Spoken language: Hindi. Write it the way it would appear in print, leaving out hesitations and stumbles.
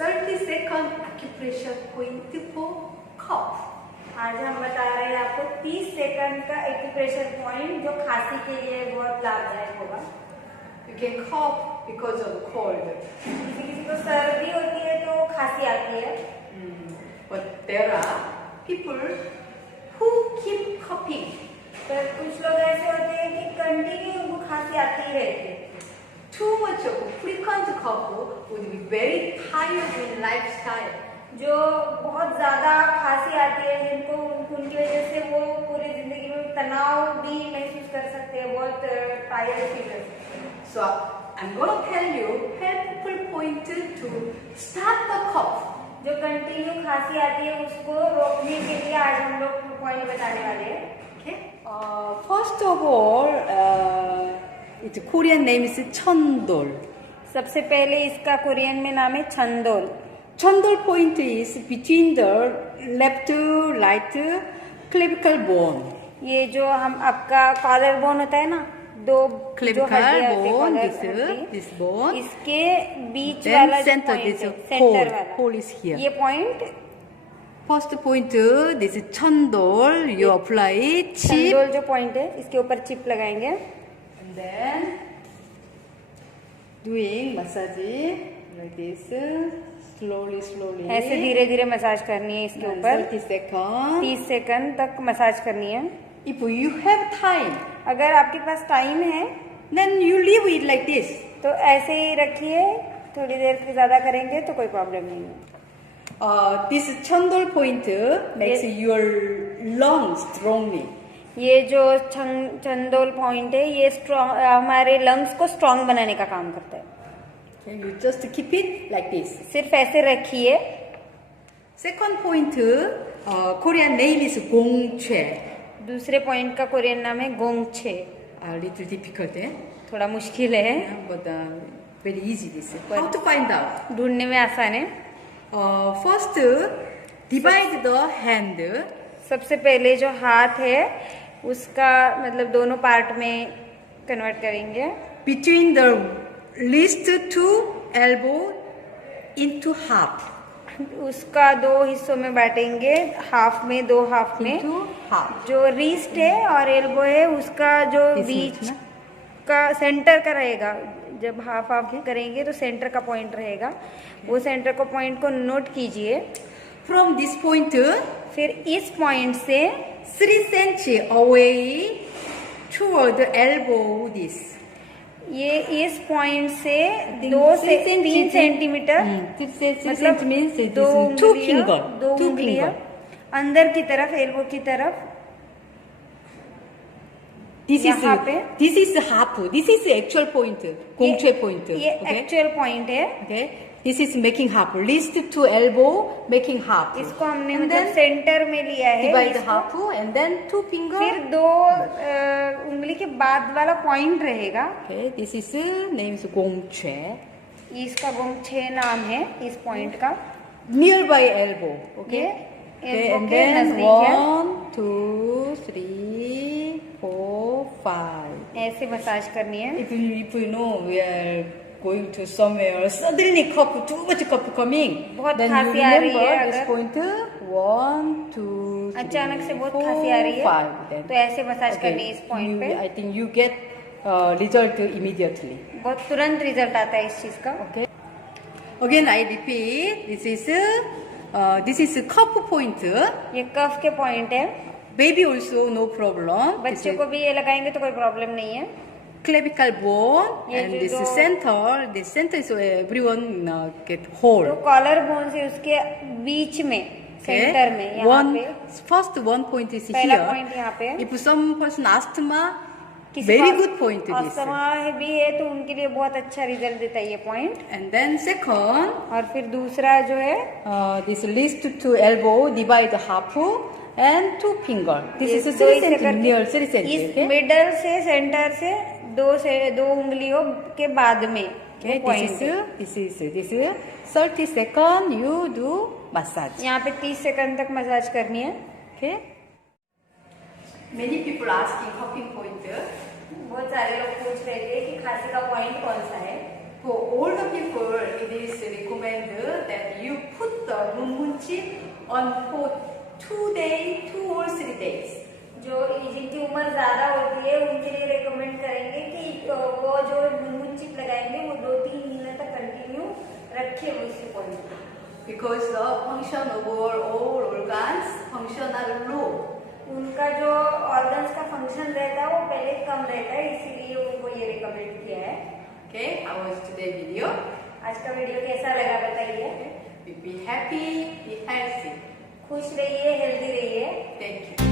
30-second acupressure point for cough. आज हम बता रहे हैं आपको 30 सेकंड का एक्यूप्रेशर पॉइंट जो खांसी के लिए बहुत लाभदायक होगा। You can cough because of cold. किसी को सर्दी होती है तो खांसी आती है। But there are people who keep coughing. पर कुछ लोग ऐसे होते हैं कि कंटिन्यू उनको खांसी आती ही रहती है। Too much of frequent cough would be very tiring lifestyle. जो बहुत ज्यादा खांसी आती है जिनको उनकी वजह से वो पूरी जिंदगी में तनाव भी महसूस कर सकते हैं, बहुत टायर्ड फील कर सकते हैं। So I'm going to tell you helpful point to stop the cough. जो कंटिन्यू खांसी आती है उसको रोकने के लिए आज हम लोग पॉइंट बताने वाले हैं। Okay. First of all, its Korean name is Cheondol. सबसे पहले इसका कोरियन में नाम है छंदोल। Cheondol point is between the left right clavicle bone. ये जो हम आपका कॉलर बोन होता है ना, दो जो हड्डियां होती है this bone, इसके बीच then वाला center, पॉइंट this है, hole, सेंटर वाला, hole is here. ये point First point, this is Cheondol. You apply chip, छंदोल जो पॉइंट है इसके ऊपर चिप लगाएंगे and then doing massage like this, slowly, slowly. ऐसे धीरे धीरे मसाज करनी है इसके ऊपर 30 seconds. 30 सेकंड तक मसाज करनी है। If you have time, अगर आपके पास टाइम है then you leave it like this. तो ऐसे ही रखिए, थोड़ी देर ज्यादा करेंगे तो कोई प्रॉब्लम नहीं है। This Cheondol point makes your lungs strongly. ये जो चंदोल पॉइंट है ये स्ट्रॉन्ग हमारे लंग्स को स्ट्रॉन्ग बनाने का काम करता है। Okay, you just keep it like this. सिर्फ ऐसे रखिए। Second point, Korean name is Gongche. दूसरे पॉइंट का कोरियन नाम है गोंगछे। A little difficult, eh? थोड़ा मुश्किल है But very easy this. How to find out? ढूंढने में आसान है। First, divide the hand. सबसे पहले जो हाथ है उसका मतलब दोनों पार्ट में कन्वर्ट करेंगे। Between the wrist to elbow into half. उसका दो हिस्सों में बांटेंगे, हाफ में, दो हाफ में। Into half. जो रिस्ट है और एल्बो है उसका जो बीच का सेंटर का रहेगा, जब हाफ हाफ करेंगे तो सेंटर का पॉइंट रहेगा, वो सेंटर को पॉइंट को नोट कीजिए। From this point, फिर इस पॉइंट से 3 cm away toward the elbow this. ये इस पॉइंट से 2 से 3 सेंटीमीटर, 3 cm मतलब means it दो is 2 उंगलियां, finger. दो 2 उंगलियां finger. अंदर की तरफ, एल्बो की तरफ। This यहाँ पे is half. This is the actual point. Gongche point. ये एक्चुअल पॉइंट है। Okay. This is making half. Wrist to elbow making half. इसको हमने And मतलब then सेंटर में लिया है। divide इसको। half and then 2 finger. फिर दो उंगली के बाद वाला पॉइंट रहेगा। Okay. This is name is Gongche. इसका गोंगछे नाम है इस पॉइंट का। Nearby elbow. Okay. ये Okay. एल्बो And के then नजदीक है। 1, 2, 3, 4, 5. ऐसे मसाज करनी है। If you know we are going to somewhere, suddenly cough, too much cough coming. बहुत then you खांसी आ रही remember है this अगर point 1, 2, 3, अचानक से बहुत 4, खांसी आ रही है 5. Then. तो ऐसे मसाज करनी है इस पॉइंट पे। I think you get result immediately. बहुत तुरंत रिजल्ट आता है इस चीज का। Okay. Again I repeat, this is cough point. ये कफ के पॉइंट है। Baby also no problem. बच्चों को भी ये लगाएंगे तो कोई प्रॉब्लम नहीं है। Clavicle bone ये and जो this दो- center. This center is everyone get hole. तो कॉलर बोन से उसके बीच में, सेंटर में, यहाँ पे First one point is पहला here. पॉइंट यहाँ पे। If some person asthma, किसी very को good point this. अस्थमा भी है तो उनके लिए बहुत अच्छा रिजल्ट देता है ये पॉइंट। And then second, और फिर दूसरा जो है this wrist to elbow divide half and 2 finger. This is ये 3 ऐसे cm करके near 3 cm. इस Okay? मिडल से सेंटर से दो उंगलियों के बाद में Okay, वो point है। this is 30 second you do massage. यहाँ पे 30 सेकंड तक मसाज करनी है। Okay. Many people asking coughing point. बहुत सारे लोग पूछ रहे थे कि खांसी का पॉइंट कौन सा है। For older people, it is recommended that chip on for 2 or 3 days. जो जिनकी उम्र ज्यादा होती है उनके लिए रेकमेंड करेंगे कि वो जो मुनमुन चिप लगाएंगे वो 2-3 महीने तक कंटिन्यू रखे उसी पॉइंट पे, Because the function of all organs function are low. उनका जो ऑर्गन्स का फंक्शन रहता है वो पहले कम रहता है, इसीलिए उनको ये रिकमेंड किया है। Okay, how was today's video? आज का वीडियो कैसा लगा बताइए। Be happy, be healthy. खुश रहिए, हेल्दी रहिए। Thank you.